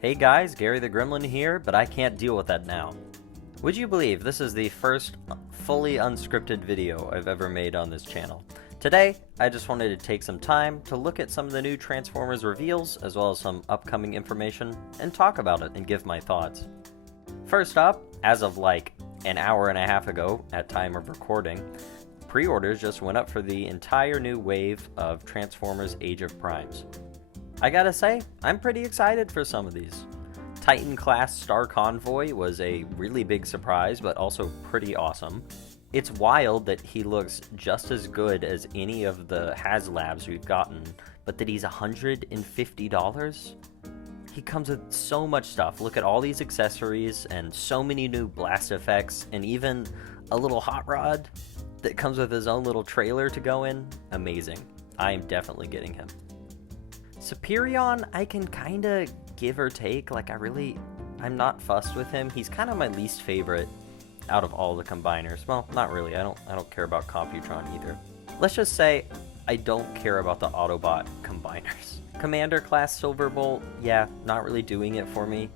Hey guys, GarrytheGremlin here, but I can't deal with that now. Would you believe this is the first fully unscripted video I've ever made on this channel? Today, I just wanted to take some time to look at some of the new Transformers reveals, as well as some upcoming information, and talk about it and give my thoughts. First up, as of like an hour and a half ago at time of recording, pre-orders just went up for the entire new wave of Transformers Age of Primes. I gotta say, I'm pretty excited for some of these. Titan-class Star Convoy was a really big surprise, but also pretty awesome. It's wild that he looks just as good as any of the HasLabs we've gotten, but that he's $150? He comes with so much stuff. Look at all these accessories and so many new blast effects and even a little hot rod that comes with his own little trailer to go in. Amazing. I'm definitely getting him. Superion, I can kind of give or take. I'm not fussed with him. He's kind of my least favorite out of all the combiners. Well, not really. I don't care about talk-a-tron either. Let's just say I don't care about the Autobot combiners. Commander class Silverbolt, yeah, not really doing it for me.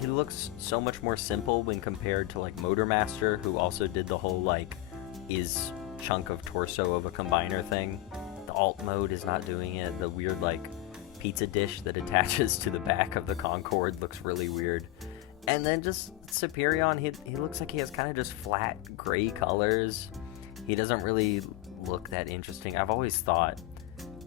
He looks so much more simple when compared to like Motormaster, who also did the whole is chunk of torso of a combiner thing. The alt mode is not doing it. The weird pizza dish that attaches to the back of the Concorde looks really weird. And then just Superion, he looks like he has kind of just flat gray colors. He doesn't really look that interesting. I've always thought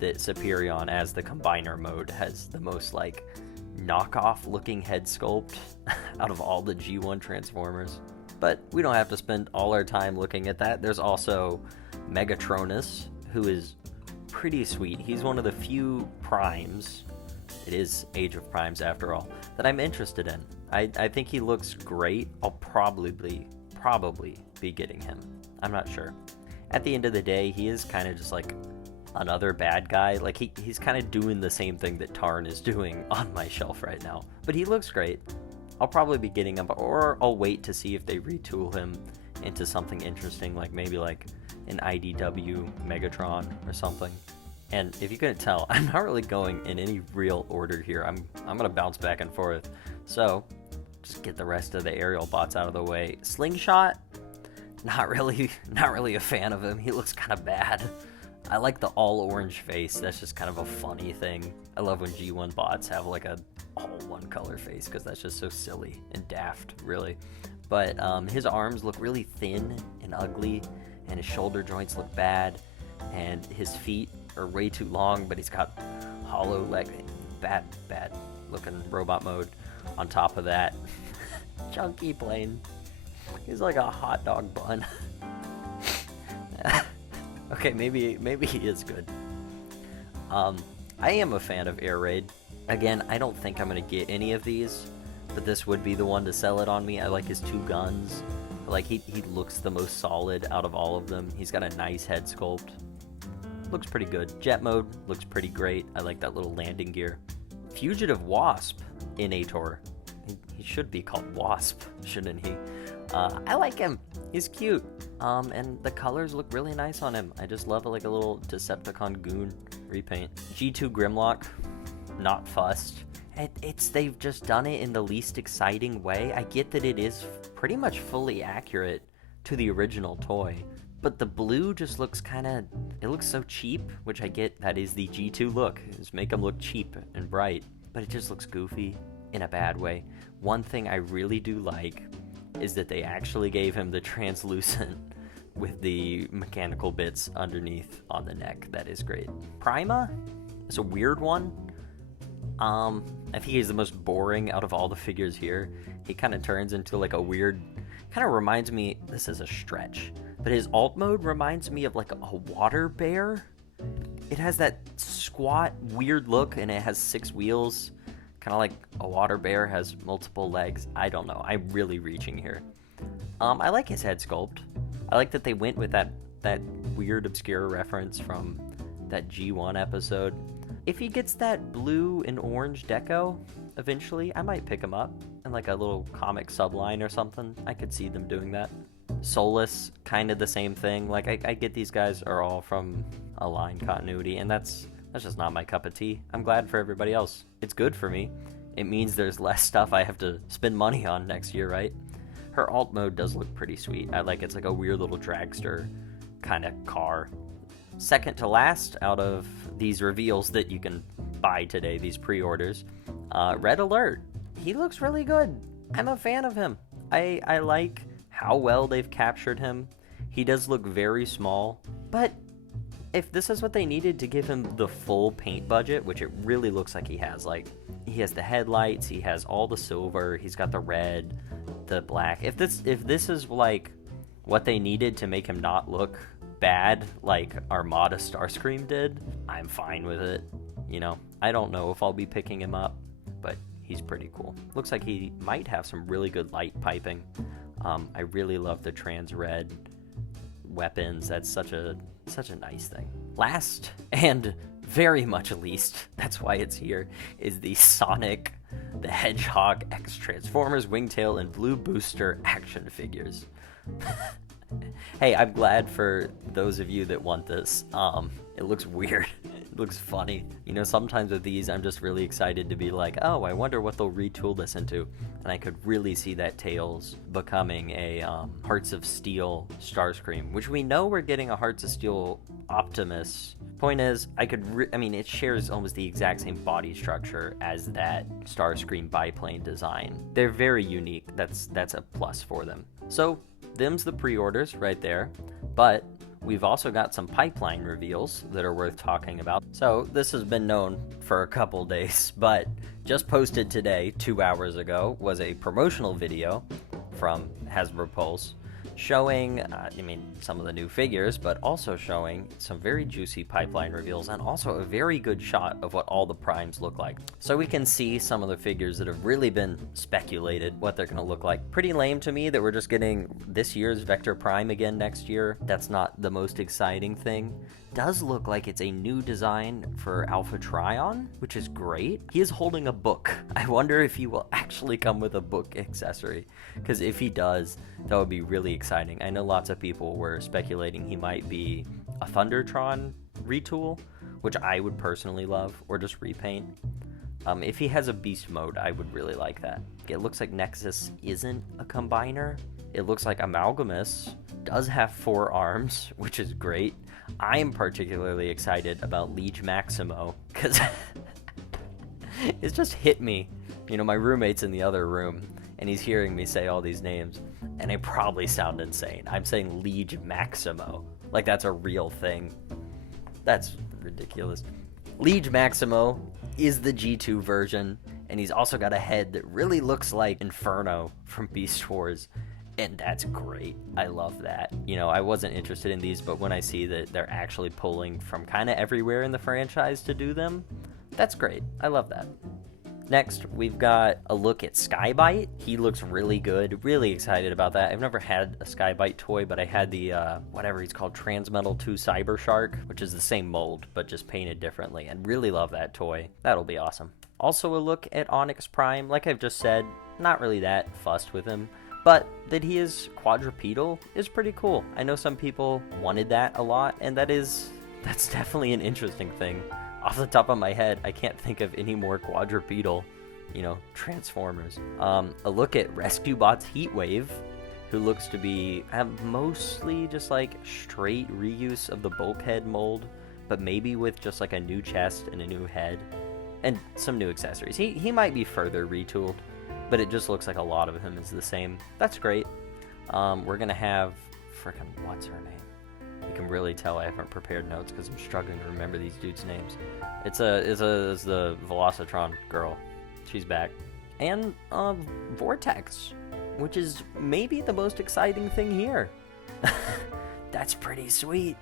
that Superion as the combiner mode has the most knockoff looking head sculpt out of all the G1 Transformers. But we don't have to spend all our time looking at that. There's also Megatronus, who is pretty sweet. He's one of the few primes, it is Age of Primes after all, that I'm interested in. I think he looks great. I'll probably be getting him. I'm not sure. At the end of the day, he is kind of just another bad guy. He's kind of doing the same thing that Tarn is doing on my shelf right now. But he looks great. I'll probably be getting him, or I'll wait to see if they retool him into something interesting, maybe an IDW Megatron or something. And if you couldn't tell, I'm not really going in any real order here. I'm gonna bounce back and forth. So just get the rest of the aerial bots out of the way. Slingshot, not really a fan of him. He looks kind of bad. I like the all orange face. That's just kind of a funny thing. I love when G1 bots have a all one color face, because that's just so silly and daft, really. But his arms look really thin and ugly, and his shoulder joints look bad, and his feet are way too long, but he's got hollow leg. Bad looking robot mode. On top of that, chunky plane. He's like a hot dog bun. Okay, maybe he is good. I am a fan of Air Raid. Again, I don't think I'm gonna get any of these, but this would be the one to sell it on me. I like his two guns. He looks the most solid out of all of them. He's got a nice head sculpt. Looks pretty good. Jet mode looks pretty great. I like that little landing gear. Fugitive Wasp in Ator. He should be called Wasp, shouldn't he? I like him. He's cute. And the colors look really nice on him. I just love a little Decepticon goon repaint. G2 Grimlock, not fussed. They've just done it in the least exciting way. I get that it is pretty much fully accurate to the original toy, but the blue just looks it looks so cheap, which I get that is the G2 look, is make them look cheap and bright, but it just looks goofy in a bad way. One thing I really do like is that they actually gave him the translucent with the mechanical bits underneath on the neck. That is great. Prima is a weird one. I think he's the most boring out of all the figures here. He kind of turns into a weird, kind of reminds me, this is a stretch, but his alt mode reminds me of a water bear. It has that squat, weird look, and it has 6 wheels, kind of like a water bear has multiple legs. I don't know. I'm really reaching here. I like his head sculpt. I like that they went with that weird, obscure reference from that G1 episode. If he gets that blue and orange deco eventually, I might pick him up in a little comic subline or something. I could see them doing that. Solus, kind of the same thing. I get these guys are all from a line continuity, and that's just not my cup of tea. I'm glad for everybody else. It's good for me. it means there's less stuff I have to spend money on next year, right? Her alt mode does look pretty sweet. I like it's like a weird little dragster kind of car. Second to last out of these reveals that you can buy today, these pre-orders, Red Alert. He looks really good. I'm a fan of him. I like how well they've captured him. He does look very small, but if this is what they needed to give him the full paint budget, which it really looks like he has, like he has the headlights, he has all the silver, he's got the red, the black. If this is like what they needed to make him not look bad like Armada Starscream did, I'm fine with it. You know, I don't know if I'll be picking him up, but he's pretty cool. Looks like he might have some really good light piping. I really love the trans red weapons. That's such a nice thing. Last and very much least, that's why it's here, is the Sonic the Hedgehog X Transformers Wingtail and Blue Booster action figures. Hey, I'm glad for those of you that want this. It looks weird. It looks funny. You know, sometimes with these, I'm just really excited to be like, oh, I wonder what they'll retool this into. And I could really see that Tails becoming a Hearts of Steel Starscream, which we know we're getting a Hearts of Steel Optimus. Point is, I mean, it shares almost the exact same body structure as that Starscream biplane design. They're very unique. That's a plus for them. So, them's the pre-orders right there, but we've also got some pipeline reveals that are worth talking about. So this has been known for a couple days, but just posted today, 2 hours ago, was a promotional video from Hasbro Pulse showing, some of the new figures, but also showing some very juicy pipeline reveals and also a very good shot of what all the primes look like. So we can see some of the figures that have really been speculated what they're going to look like. Pretty lame to me that we're just getting this year's Vector Prime again next year. That's not the most exciting thing. Does look like it's a new design for Alpha Trion, which is great. He is holding a book. I wonder if he will actually come with a book accessory, because if he does, that would be really exciting. I know lots of people were speculating he might be a Thundertron retool, which I would personally love, or just repaint. If he has a beast mode, I would really like that. It looks like Nexus isn't a combiner. It looks like Amalgamus does have 4 arms, which is great. I am particularly excited about Liege Maximo, because it's just hit me. You know, my roommate's in the other room, and he's hearing me say all these names, and I probably sound insane. I'm saying Liege Maximo, like that's a real thing. That's ridiculous. Liege Maximo is the G2 version, and he's also got a head that really looks like Inferno from Beast Wars. And that's great. I love that. You know, I wasn't interested in these, but when I see that they're actually pulling from kind of everywhere in the franchise to do them, that's great. I love that. Next, we've got a look at Skybite. He looks really good. Really excited about that. I've never had a Skybite toy, but I had the, whatever he's called, Transmetal 2 Cyber Shark, which is the same mold, but just painted differently, and really love that toy. That'll be awesome. Also a look at Onyx Prime. Like I've just said, not really that fussed with him. But that he is quadrupedal is pretty cool. I know some people wanted that a lot, and that's definitely an interesting thing. Off the top of my head, I can't think of any more quadrupedal, Transformers. A look at Rescue Bot's Heatwave, who looks to be mostly just like straight reuse of the bulkhead mold, but maybe with just like a new chest and a new head, and some new accessories. He might be further retooled, but it just looks like a lot of him is the same. That's great. We're gonna have frickin' what's her name? You can really tell I haven't prepared notes because I'm struggling to remember these dudes' names. It's the Velocitron girl. She's back. And Vortex, which is maybe the most exciting thing here. That's pretty sweet.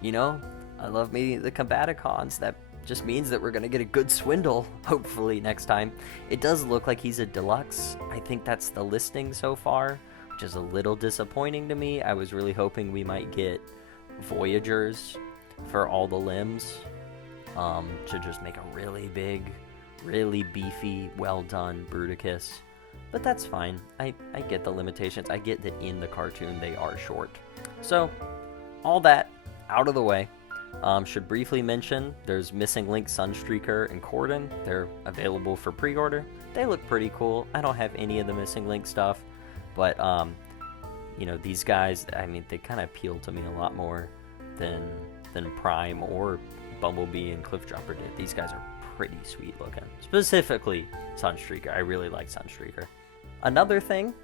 You know, I love me the Combaticons. That just means that we're gonna get a good swindle, hopefully, next time. It does look like he's a deluxe. I think that's the listing so far, which is a little disappointing to me. I was really hoping we might get Voyagers for all the limbs, to just make a really big, really beefy, well-done Bruticus. But that's fine. I get the limitations. I get that in the cartoon they are short. So, all that out of the way. Should briefly mention, there's Missing Link, Sunstreaker, and Corden. They're available for pre-order. They look pretty cool. I don't have any of the Missing Link stuff, but you know, these guys, I mean, they kind of appeal to me a lot more than Prime or Bumblebee and Cliffjumper did. These guys are pretty sweet looking. Specifically Sunstreaker. I really like Sunstreaker. Another thing,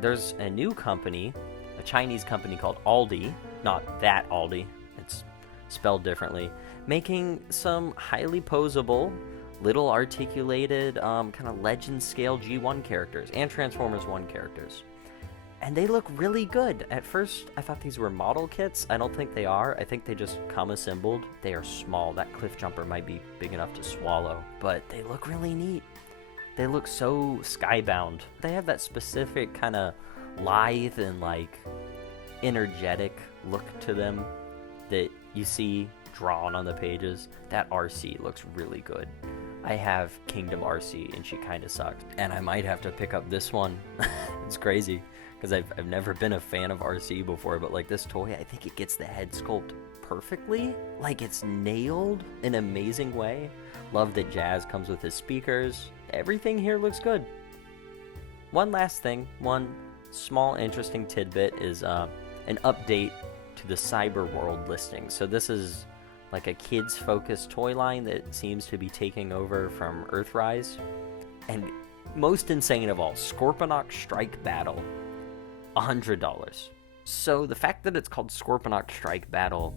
there's a new company, a Chinese company called Aldi, not that Aldi, it's spelled differently, making some highly posable, little articulated, kind of legend scale G1 characters and Transformers 1 characters. And they look really good. At first, I thought these were model kits. I don't think they are. I think they just come assembled. They are small. That Cliffjumper might be big enough to swallow, but they look really neat. They look so skybound. They have that specific kind of lithe and like energetic look to them that you see drawn on the pages. That RC looks really good. I have Kingdom RC and she kind of sucked. And I might have to pick up this one. It's crazy because I've never been a fan of RC before, but like this toy, I think it gets the head sculpt perfectly. Like it's nailed in an amazing way. Love that Jazz comes with his speakers. Everything here looks good. One last thing, one small interesting tidbit is an update to the Cyber World listing. So this is like a kids focused toy line that seems to be taking over from Earthrise. And most insane of all, Scorponok Strike Battle, $100. So the fact that it's called Scorponok Strike Battle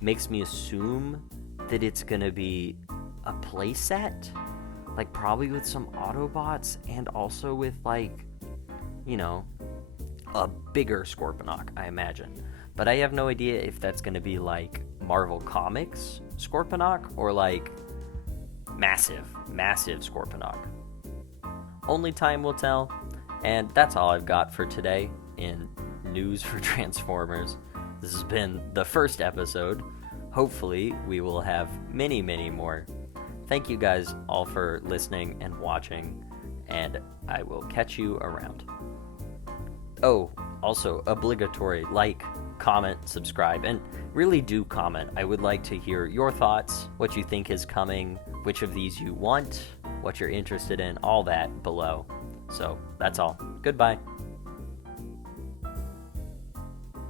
makes me assume that it's gonna be a playset, like probably with some Autobots and also with like, you know, a bigger Scorponok, I imagine. But I have no idea if that's gonna be like Marvel Comics Scorponok or like massive Scorponok. Only time will tell. And that's all I've got for today in news for Transformers. This has been the first episode. Hopefully we will have many more. Thank you guys all for listening and watching, and I will catch you around. Oh, also obligatory, like, comment, subscribe, and really do comment. I would like to hear your thoughts, what you think is coming, which of these you want, what you're interested in, all that below. So that's all. Goodbye.